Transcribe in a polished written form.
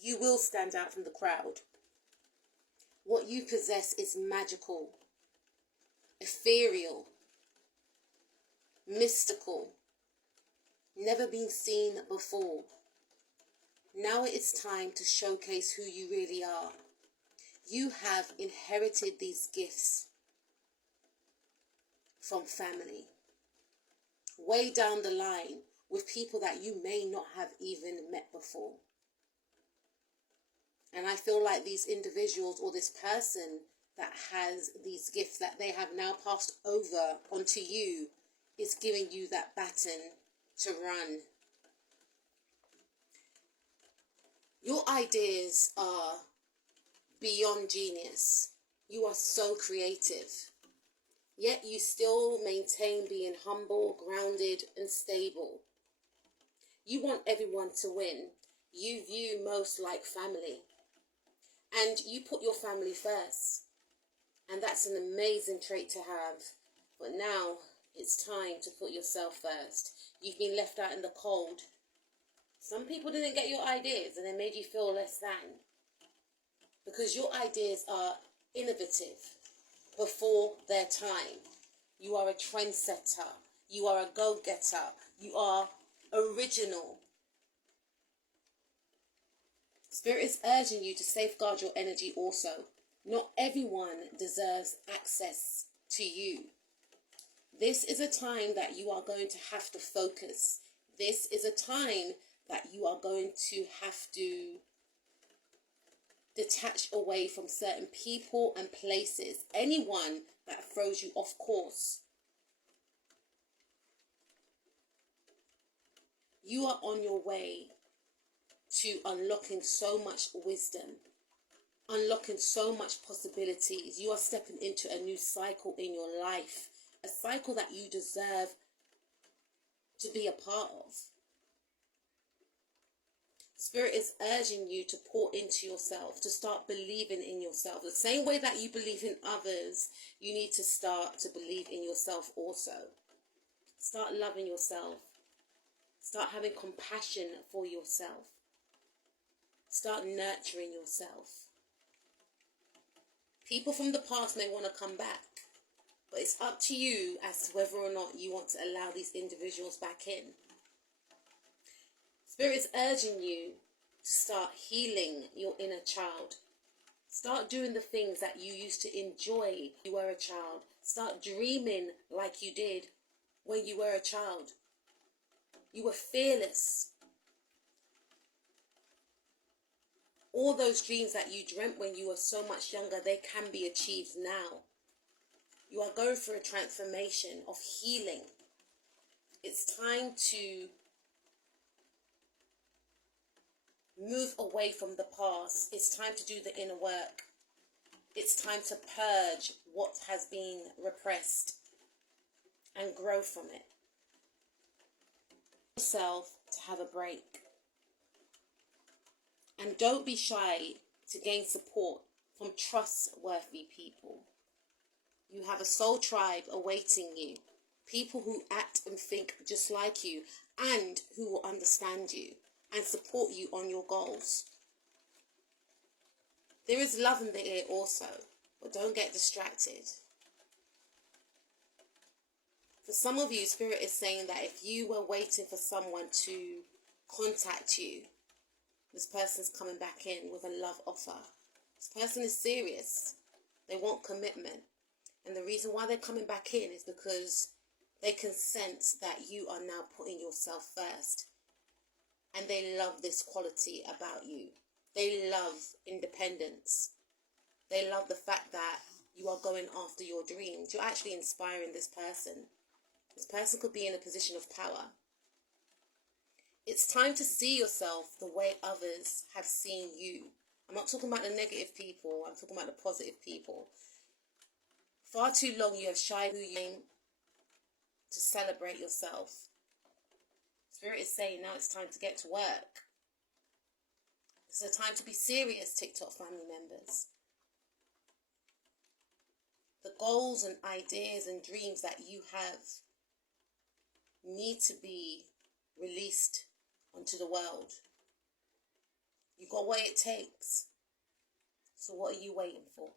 You will stand out from the crowd. What you possess is magical, ethereal, mystical, never been seen before. Now it's time to showcase who you really are. You have inherited these gifts from family, way down the line, with people that you may not have even met before. And I feel like these individuals, or this person that has these gifts that they have now passed over onto you, is giving you that baton to run. Your ideas are beyond genius. You are so creative. Yet you still maintain being humble, grounded, and stable. You want everyone to win. You view most like family. And you put your family first. And that's an amazing trait to have. But now it's time to put yourself first. You've been left out in the cold. Some people didn't get your ideas and they made you feel less than. Because your ideas are innovative before their time. You are a trendsetter. You are a go-getter. You are original. Spirit is urging you to safeguard your energy also. Not everyone deserves access to you. This is a time that you are going to have to focus. This is a time that you are going to have to detach away from certain people and places. Anyone that throws you off course. You are on your way to unlocking so much wisdom, unlocking so much possibilities. You are stepping into a new cycle in your life, a cycle that you deserve to be a part of. Spirit is urging you to pour into yourself, to start believing in yourself. The same way that you believe in others, you need to start to believe in yourself also. Start loving yourself. Start having compassion for yourself. Start nurturing yourself. People from the past may want to come back, but it's up to you as to whether or not you want to allow these individuals back in. Spirit is urging you to start healing your inner child. Start doing the things that you used to enjoy when you were a child. Start dreaming like you did when you were a child. You were fearless. All those dreams that you dreamt when you were so much younger, they can be achieved now. You are going through a transformation of healing. It's time to move away from the past. It's time to do the inner work. It's time to purge what has been repressed and grow from it. Yourself to have a break. And don't be shy to gain support from trustworthy people. You have a soul tribe awaiting you. People who act and think just like you and who will understand you and support you on your goals. There is love in the air also, but don't get distracted. For some of you, Spirit is saying that if you were waiting for someone to contact you, this person's coming back in with a love offer. This person is serious. They want commitment. And the reason why they're coming back in is because they can sense that you are now putting yourself first. And they love this quality about you. They love independence. They love the fact that you are going after your dreams. You're actually inspiring this person. This person could be in a position of power. It's time to see yourself the way others have seen you. I'm not talking about the negative people. I'm talking about the positive people. Far too long you have shied who you aim to celebrate yourself. Spirit is saying now it's time to get to work. It's a time to be serious, TikTok family members. The goals and ideas and dreams that you have need to be released onto the world. You You got what it takes. So what are you waiting for?